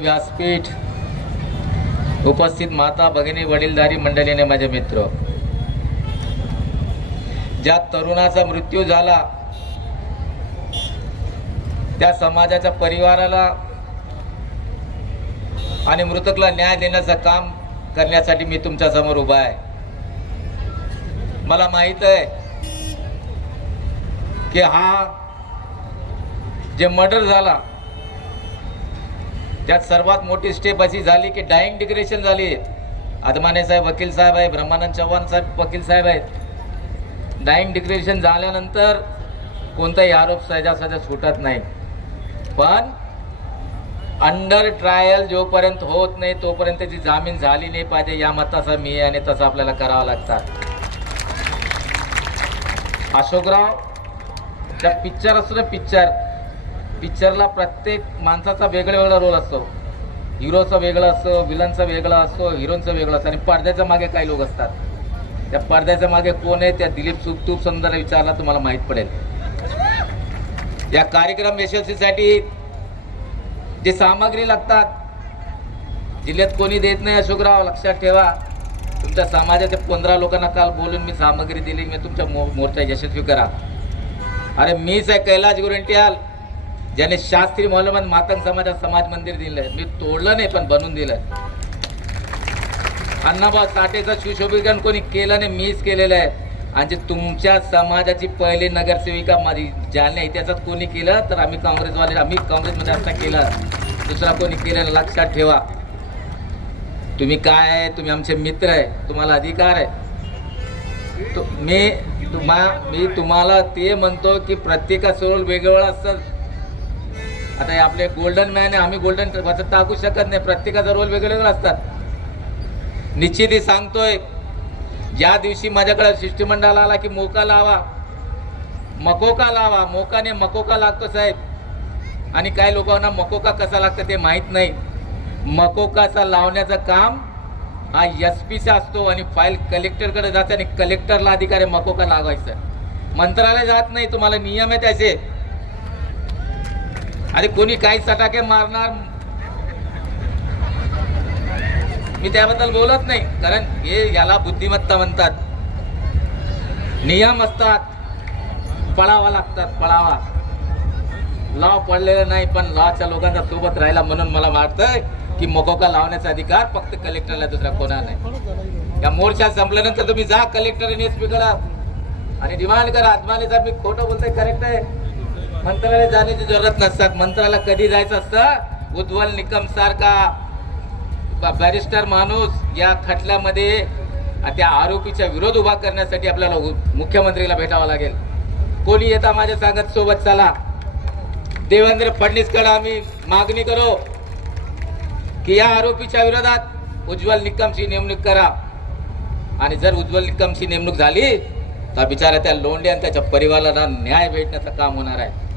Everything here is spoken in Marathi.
व्यासपीठ उपस्थित माता भगिनी वडीलधारी मंडळीने माझे मित्र. ज्या तरुणाचा मृत्यू झाला त्या समाजाच्या परिवाराला आणि मृतकला न्याय देण्याचं काम करण्यासाठी मी तुमच्यासमोर उभा आहे. मला माहीत आहे की हा जे मर्डर झाला त्यात सर्वात मोठी स्टेप अशी झाली की डाईंग डिग्रेशन झाली. आदमाने साहेब वकील साहेब आहे ब्रह्मानंद चव्हाण साहेब वकील साहेब आहेत. डाईंग डिग्रेशन झाल्यानंतर कोणताही आरोप सहजासहजा सुटत नाही. पण अंडर ट्रायल जोपर्यंत होत नाही तोपर्यंत त्याची जामीन झाली नाही पाहिजे या मताचा मी आणि तसं आपल्याला करावं लागतात अशोकराव त्या पिक्चर असतो ना पिक्चर पिक्चरला प्रत्येक माणसाचा वेगळा वेगळा रोल असतो. हिरोचा वेगळा असतो विलनचा वेगळा असतो हिरोनचा वेगळा असतो आणि पडद्याच्या मागे काही लोक असतात. त्या पडद्याच्या मागे कोण आहे? त्या दिलीप सुखतूप समजा विचारला तुम्हाला माहीत पडेल. या कार्यक्रम यशस्वीसाठी जे सामग्री लागतात जिल्ह्यात कोणी देत नाही अशोकराव लक्षात ठेवा. तुमच्या समाजाच्या पंधरा लोकांना काल बोलून मी सामग्री दिली मी तुमच्या मो मोर्चा यशस्वी करा. अरे मीच आहे कैलाश गुरंटियाल. ज्याने शास्त्री मोहम्मद मातंग समाजात समाज मंदिर दिलंय मी तोडलं नाही पण बनवून दिलं. अण्णाभाऊ साठेचं सुशोभीकरण कोणी केलं नाही मीच केलेलं आहे. आणि जे तुमच्या समाजाची पहिली नगरसेविका माझी जालन्या इतिहासात कोणी केलं तर आम्ही काँग्रेसवाले आम्ही काँग्रेसमध्ये असता केलं. दुसरा कोणी केलं लक्षात ठेवा. तुम्ही काय आहे? तुम्ही आमचे मित्र आहे. तुम्हाला अधिकार आहे. तु- मी तुम्हा मी तुम्हाला ते म्हणतो की प्रत्येकाचं रोल वेगवेगळा असतं. आता हे आपले गोल्डन मॅन आहे आम्ही गोल्डन टाकू शकत नाही. प्रत्येकाचा रोल वेगवेगळा असतात. निश्चित सांगतोय ज्या दिवशी माझ्याकडे शिष्टमंडळाला आला की मोका लावा. मकोका लावा. मोकाने मकोका लागतो साहेब. आणि काही लोकांना मकोका कसा लागतं ते माहीत नाही. मकोकाचा लावण्याचं काम हा एस पीचा असतो आणि फाईल कलेक्टरकडे जाते आणि कलेक्टरला अधिकार आहे मकोका लावायचं. मंत्रालय जात नाही तुम्हाला नियम आहे त्याचे अरे कोणी काही सटाके मारणार? मी त्याबद्दल बोलत नाही कारण हे याला बुद्धिमत्ता म्हणतात. नियम असतात. पळावा लागतात पळावा. लॉ पडलेला नाही पण लॉच्या लोकांचा सोबत राहिला म्हणून मला वाटतंय की मकोका लावण्याचा अधिकार फक्त कलेक्टरला दुसरा कोणा नाही. या मोर्चा संपल्यानंतर तुम्ही जा कलेक्टर आणि करा आणि डिमांड करा आत्माने साहेब मी खोटं बोलतोय करेक्ट आहे. मंत्रालय जाण्याची जरूरत नसतात. मंत्राला कधी जायचं असतं? उज्ज्वल निकम सारखा बॅरिस्टर माणूस या खटल्यामध्ये त्या आरोपीचा विरोध उभा करण्यासाठी आपल्याला उ- मुख्यमंत्रीला भेटावं लागेल. कोणी येता माझ्या सांगत सोबत चला. देवेंद्र फडणवीसकडे आम्ही मागणी करू की या आरोपीच्या विरोधात उज्ज्वल निकमची नेमणूक करा. आणि जर उज्ज्वल निकमची नेमणूक झाली तर बिचारा त्या लोंढे आणि त्याच्या परिवाराला न्याय भेटण्याचं काम होणार आहे.